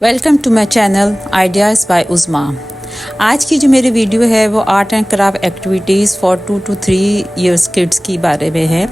Welcome to my channel ideas by Uzma. आज की जो मेरी वीडियो है वो art and craft activities for 2 to 3 years kids की बारे में है।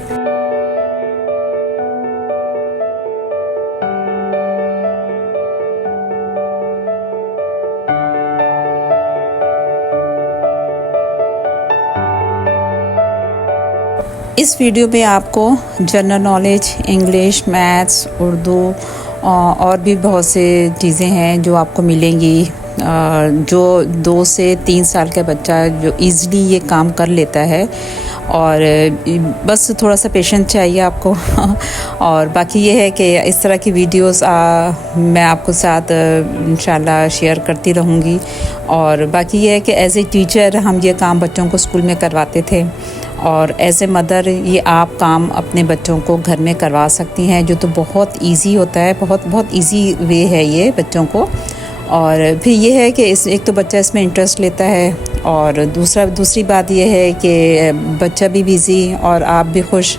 इस वीडियो में आपको general knowledge, English, maths, Urdu और भी बहुत से चीज़ें हैं जो आपको मिलेंगी। जो 2 से 3 साल का बच्चा जो इजीली ये काम कर लेता है, और बस थोड़ा सा पेशेंस चाहिए आपको। और बाकी ये है कि इस तरह की वीडियोस मैं आपको साथ इंशाल्लाह शेयर करती रहूँगी। और बाकी ये है कि एज ए टीचर हम ये काम बच्चों को स्कूल में करवाते थे, और एज ए मदर ये आप काम अपने बच्चों को घर में करवा सकती हैं, जो तो बहुत इजी होता है। बहुत इजी वे है ये बच्चों को। और फिर ये है कि एक तो बच्चा इसमें इंटरेस्ट लेता है, और दूसरी बात ये है कि बच्चा भी बिज़ी और आप भी खुश।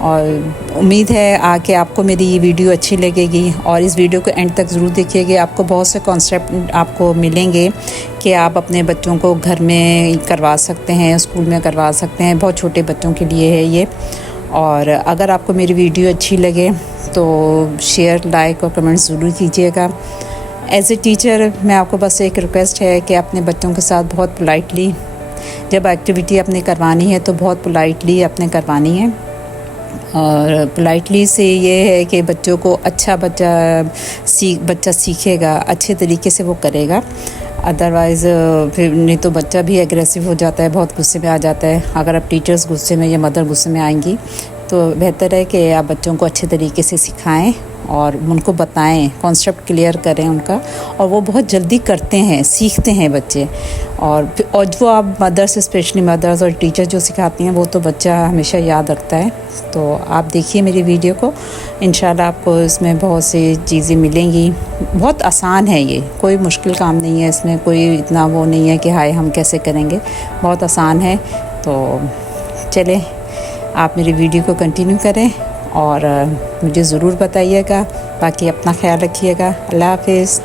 और उम्मीद है आके आपको मेरी ये वीडियो अच्छी लगेगी, और इस वीडियो को एंड तक ज़रूर देखिएगा। आपको बहुत से कॉन्सेप्ट आपको मिलेंगे कि आप अपने बच्चों को घर में करवा सकते हैं, स्कूल में करवा सकते हैं। बहुत छोटे बच्चों के लिए है ये। और अगर आपको मेरी वीडियो अच्छी लगे तो शेयर, लाइक और कमेंट ज़रूर कीजिएगा। एज ए टीचर मैं आपको बस एक रिक्वेस्ट है कि अपने बच्चों के साथ बहुत पोलाइटली जब एक्टिविटी अपने करवानी है तो बहुत पोलाइटली अपने करवानी है। और पोलाइटली से ये है कि बच्चों को बच्चा सीखेगा, अच्छे तरीके से वो करेगा। अदरवाइज़ फिर नहीं तो बच्चा भी एग्रेसिव हो जाता है, बहुत गुस्से में आ जाता है। अगर आप टीचर्स गुस्से में या मदर गुस्से में आएंगी तो बेहतर है कि आप बच्चों को अच्छे तरीके से सिखाएं और उनको बताएं, कॉन्सेप्ट क्लियर करें उनका। और वो बहुत जल्दी करते हैं, सीखते हैं बच्चे। और जो आप मदर्स, स्पेशली मदर्स और टीचर जो सिखाती हैं, वो तो बच्चा हमेशा याद रखता है। तो आप देखिए मेरी वीडियो को, इंशाल्लाह आपको इसमें बहुत सी चीज़ें मिलेंगी। बहुत आसान है ये, कोई मुश्किल काम नहीं है इसमें, कोई इतना वो नहीं है कि हाय हम कैसे करेंगे। बहुत आसान है। तो चलें, आप मेरी वीडियो को कंटिन्यू करें और मुझे ज़रूर बताइएगा। बाकी अपना ख्याल रखिएगा। अल्लाह हाफ़िज़।